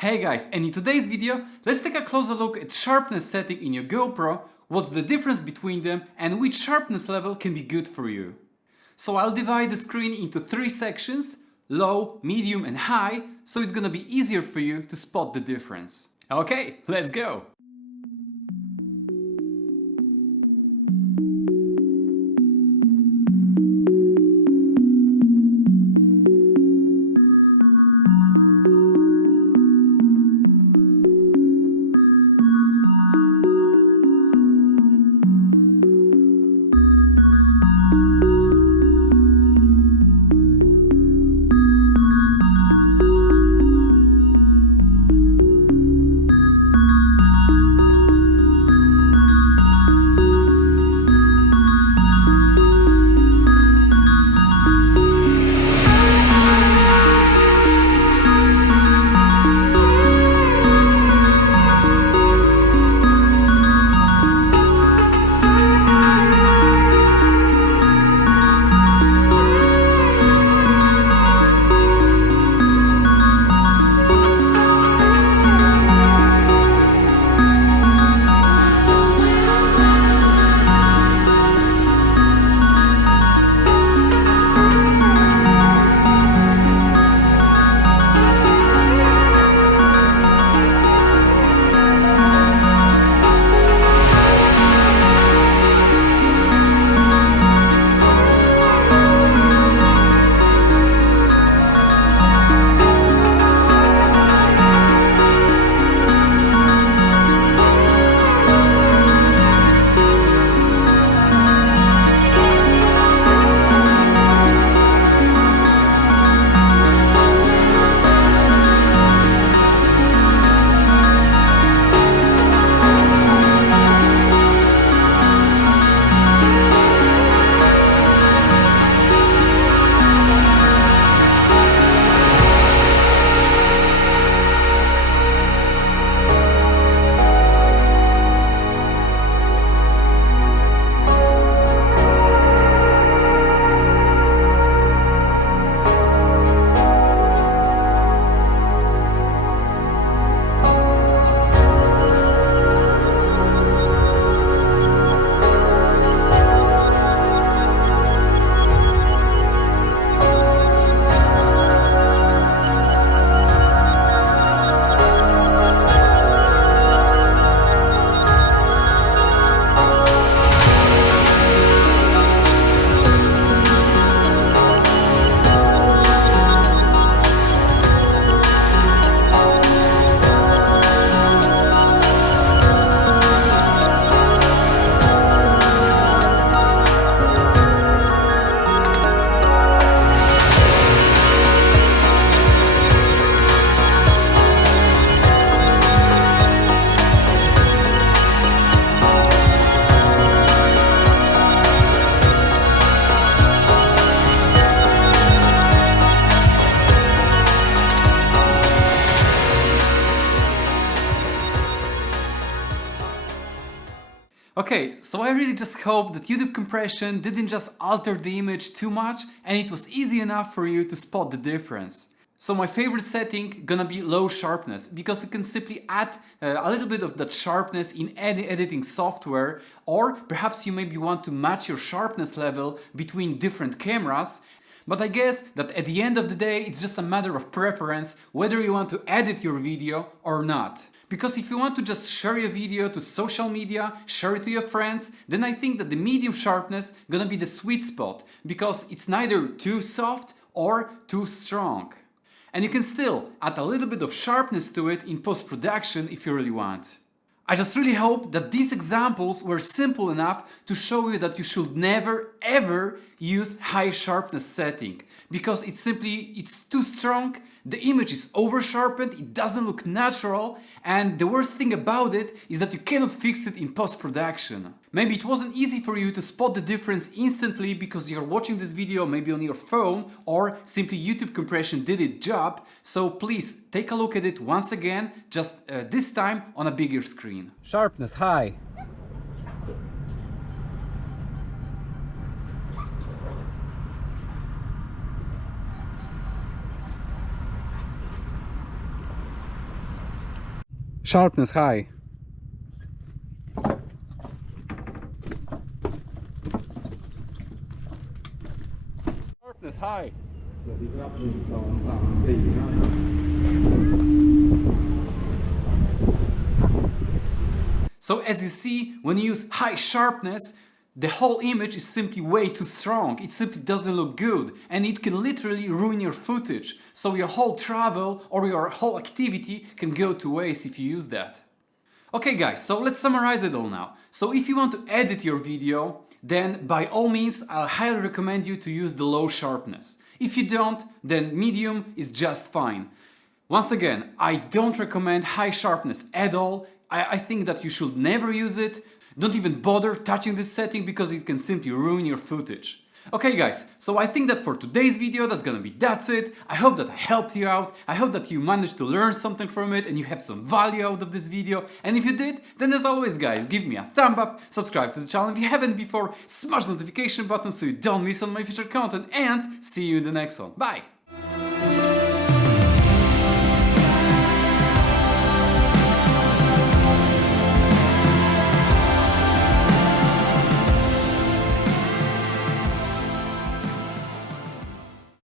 Hey guys, and in today's video, let's take a closer look at sharpness setting in your GoPro, what's the difference between them and which sharpness level can be good for you. So I'll divide the screen into 3 sections, low, medium and high, so it's gonna be easier for you to spot the difference. Okay, let's go! Okay, so I really just hope that YouTube compression didn't just alter the image too much and it was easy enough for you to spot the difference. So my favorite setting gonna be low sharpness, because you can simply add a little bit of that sharpness in any editing software, or perhaps you maybe want to match your sharpness level between different cameras. But I guess that at the end of the day it's just a matter of preference whether you want to edit your video or not. Because if you want to just share your video to social media, share it to your friends, then I think that the medium sharpness gonna be the sweet spot, because it's neither too soft or too strong. And you can still add a little bit of sharpness to it in post-production if you really want. I just really hope that these examples were simple enough to show you that you should never ever use high sharpness setting, because it's too strong, the image is over sharpened, it doesn't look natural, and the worst thing about it is that you cannot fix it in post-production. Maybe it wasn't easy for you to spot the difference instantly because you're watching this video maybe on your phone, or simply YouTube compression did its job, so please take a look at it once again, just this time on a bigger screen. Sharpness high. Sharpness high. Sharpness high. So as you see, when you use high sharpness, the whole image is simply way too strong. It simply doesn't look good and it can literally ruin your footage. So your whole travel or your whole activity can go to waste if you use that. Okay guys, so let's summarize it all now. So if you want to edit your video, then by all means I highly recommend you to use the low sharpness. If you don't, then medium is just fine. Once again, I don't recommend high sharpness at all. I think that you should never use it. Don't even bother touching this setting because it can simply ruin your footage. Okay guys, so I think that for today's video that's it. I hope that I helped you out. I hope that you managed to learn something from it and you have some value out of this video. And if you did, then as always guys, give me a thumb up, subscribe to the channel if you haven't before, smash the notification button so you don't miss on my future content, and see you in the next one. Bye!